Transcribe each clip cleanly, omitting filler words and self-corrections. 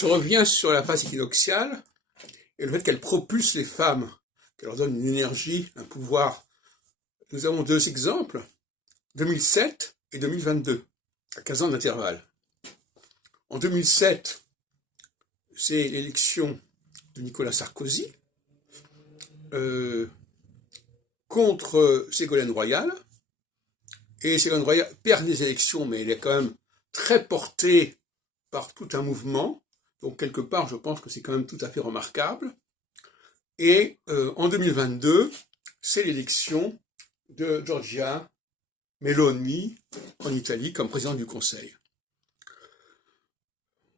Je reviens sur la phase équinoxiale et le fait qu'elle propulse les femmes, qu'elle leur donne une énergie, un pouvoir. Nous avons deux exemples, 2007 et 2022, à 15 ans d'intervalle. En 2007, c'est l'élection de Nicolas Sarkozy contre Ségolène Royal. Et Ségolène Royal perd les élections, mais elle est quand même très portée par tout un mouvement. Donc quelque part, je pense que c'est quand même tout à fait remarquable. Et en 2022, c'est l'élection de Giorgia Meloni en Italie comme présidente du Conseil.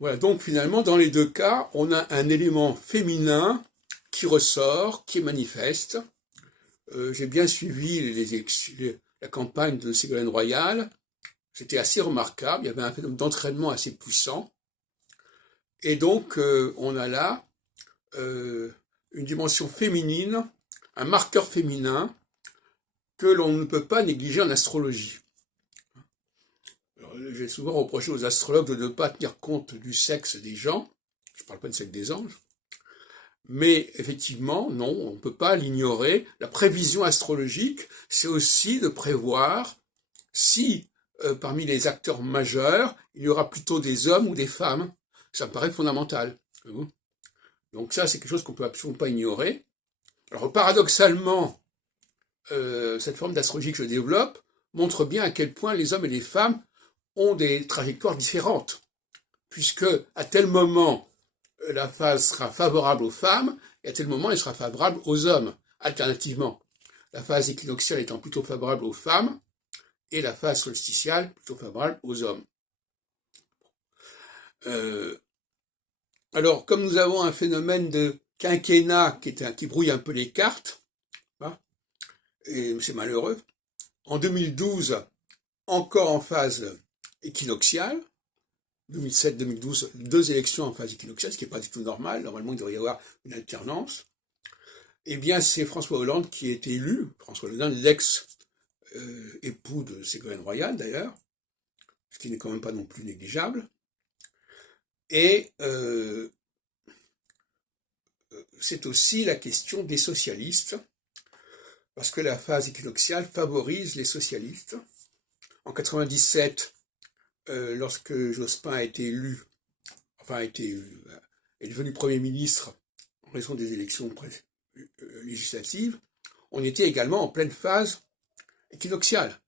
Voilà, donc finalement, dans les deux cas, on a un élément féminin qui ressort, qui est manifeste. J'ai bien suivi la campagne de Ségolène Royal. C'était assez remarquable, il y avait un phénomène d'entraînement assez puissant. Et donc, on a là une dimension féminine, un marqueur féminin que l'on ne peut pas négliger en astrologie. J'ai souvent reproché aux astrologues de ne pas tenir compte du sexe des gens. Je ne parle pas du sexe des anges. Mais effectivement, non, on ne peut pas l'ignorer. La prévision astrologique, c'est aussi de prévoir si, parmi les acteurs majeurs, il y aura plutôt des hommes ou des femmes. Ça me paraît fondamental. Donc ça, c'est quelque chose qu'on ne peut absolument pas ignorer. Alors paradoxalement, cette forme d'astrologie que je développe montre bien à quel point les hommes et les femmes ont des trajectoires différentes, puisque à tel moment, la phase sera favorable aux femmes, et à tel moment, elle sera favorable aux hommes, alternativement. La phase équinoxiale étant plutôt favorable aux femmes, et la phase solsticiale plutôt favorable aux hommes. Alors, comme nous avons un phénomène de quinquennat qui brouille un peu les cartes, hein, et c'est malheureux, en 2012, encore en phase équinoxiale, 2007-2012, deux élections en phase équinoxiale, ce qui n'est pas du tout normal. Normalement, il devrait y avoir une alternance. Eh bien, c'est François Hollande qui est élu, François Hollande, l'ex-époux de Ségolène Royal, d'ailleurs, ce qui n'est quand même pas non plus négligeable. Et c'est aussi la question des socialistes, parce que la phase équinoxiale favorise les socialistes. En 97, lorsque Jospin a été élu, est devenu Premier ministre en raison des élections législatives, on était également en pleine phase équinoxiale.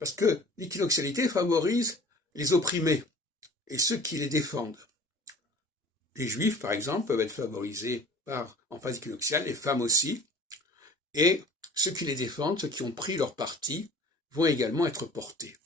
Parce que l'équinoxialité favorise les opprimés et ceux qui les défendent. Les juifs, par exemple, peuvent être favorisés en phase équinoxiale, les femmes aussi, et ceux qui les défendent, ceux qui ont pris leur parti, vont également être portés.